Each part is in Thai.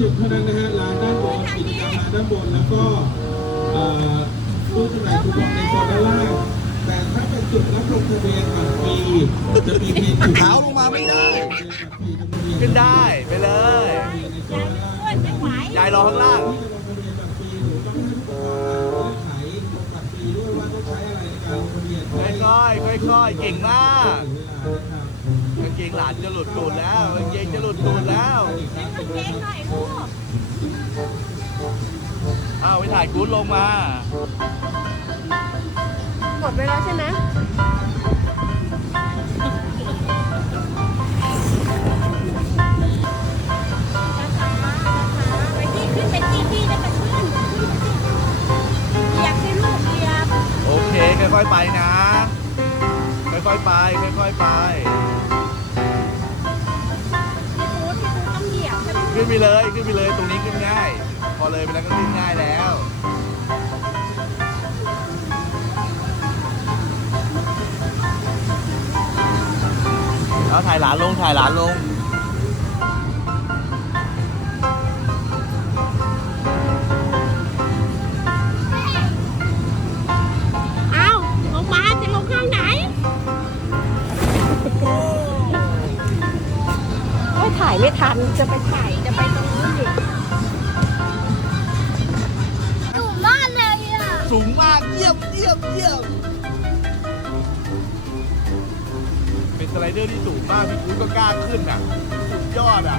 จุดเท่านั้นนะฮะลานด้านบนกิจกรรมลานด้านบนแล้วก็ตู้จำหน่ายคูปองในโซนด้านล่างแต่ถ้าเป็นจุดรับลงทะเบียนบัตรฟรีจะมีเพียงจุดเท้าลงมาไม่ได้ ขึ้นได้ไปเลยยายรอข้างล่างค่อยๆเก่งมาก ถึงเวลานะครับกางเกงหลานจะหลุดตูดแล้วกางเกงจะหลุดตูดแล้วกางเกงหน่อยลูกอ้าวไปถ่ายกู๊ดลงมา หมดไปแล้วใช่ไหมไปที่ขึ้นไปที่ที่แล้วไปขึ้นเหยียบให้ลูกเหยียบโอเค ค่อยๆไปนะ ค่อยๆไป ค่อยๆไป นไปเลยขึ้นไปเลยตรงนี้ขึ้นง่าย พอเลยไปแล้วก็ขึ้นง่ายแล้วแล้วถ่ายหลานลงถ่ายหลานลง ถ่ายไม่ทัน จะไปถ่าย จะไปตรงนู้นอยู่สูงมากเลยอะสูงมาก เยี่ยมเยี่ยมเยี่ยมเป็นสไลเดอร์ที่สูงมากพี่กุ้ยก็กล้าขึ้นอะ สุดยอดอะ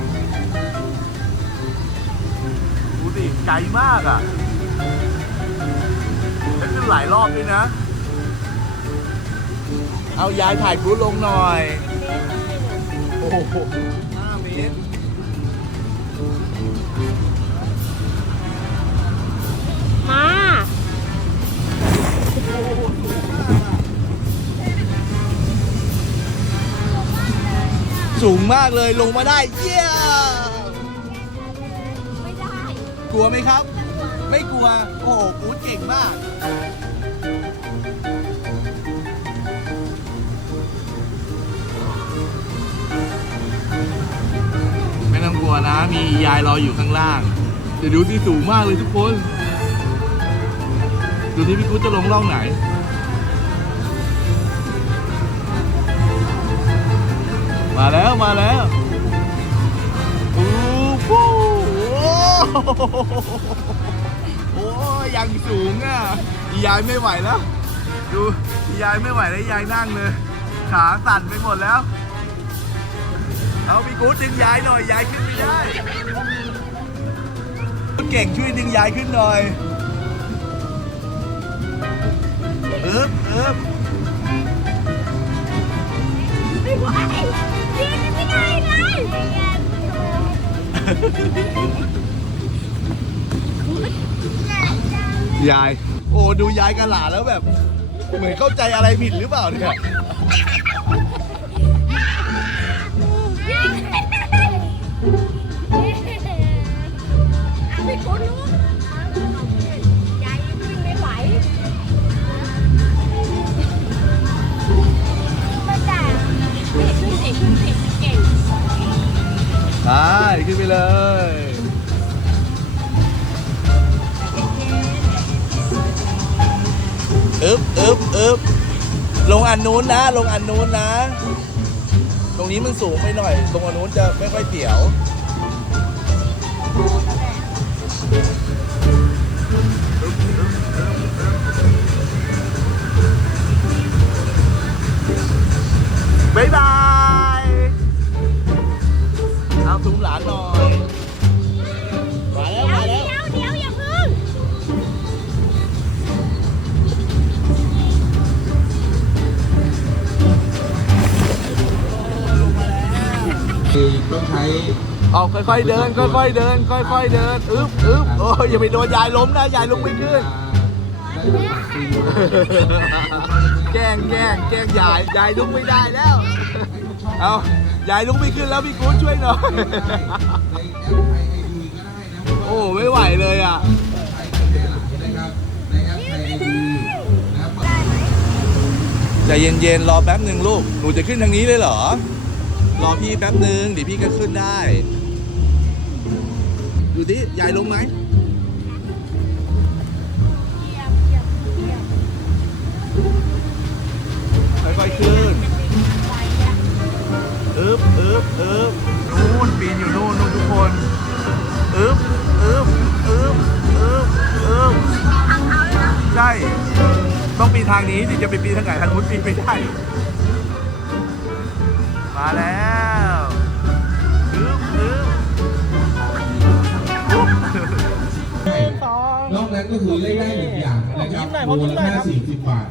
ดูสิไกลมากอะแล้วขึ้นหลายรอบด้วยนะ เอายายถ่ายกู๊ดลงหน่อย โอ้โห ห้าเมตรมา สูงมากเลยลงมาได้เยี่ยมไม่ได้ กลัวไหมครับ ไม่กลัว โอ้โหกู๊ดเก่งมาก ลัวนะ มียายรออยู่ข้างล่างเดี๋ยวดูที่สูงมากเลยทุกคน ดูที่พี่กุ๊จะลงร่องไหนมาแล้วมาแล้วโอ้โหโอ้ยังสูงอะ ยายไม่ไหวแล้ว ดู ยายไม่ไหวแล้ว ยายนั่งเลย ขาสั่นไปหมดแล้ว เอาพี่กู๊ดดึงยายหน่อยยายขึ้นไม่ได้เก่งช่วยดึงยายขึ้นหน่อยเอิบเอิบไม่ไหวยืนไม่ได้เลยยาย โอ้ดูยายกับหลานแล้วแบบ เหมือนเข้าใจอะไรผิดหรือเปล่าเนี่ย ขึ้นไปเลยอึบอึบอึบลงอันนู้นนะ ลงอันนู้นนะ ตรงนี้มันสูงไปหน่อย ตรงอันนู้นจะไม่ค่อยเตี่ยว เอาซุ้มหลานหน่อยมาแล้วมาเดี๋แล้วยวเดี๋ยวอย่าพึ่งต้องใช้ออกค่อยๆเดิน ค่อยๆเดิน ค่อยๆเดินอึ๊บอึ๊บโอ้ยอย่าไปโดนยายล้มนะยายลุกไม่ขึ้น แกล้งแกล้งแกล้งยายยายลุกไม่ได้แล้ว เอายายลุกไม่ขึ้นแล้วพี่กู๊ดช่วยหน่อยในแอปไทยไอดีก็ได้นะโอ้ไม่ไหวเลยอะนะครับในแอปไทยไอดีนะครับใจเย็นๆ รอแป๊บหนึ่งลูก หนูจะขึ้นทางนี้เลยเหรอ รอพี่แป๊บหนึ่งเดี๋ยวพี่ก็ขึ้นได้สิยายลงไหม ทางนี้ถึงจะไปปีนทางไหนทางนู้นปีนไม่ได้ มาแล้วอึ๊บอึ๊บอุ๊บนอกนั้นก็คือเล่นได้หนึ่งอย่างนะครับมูลค่า40 บาท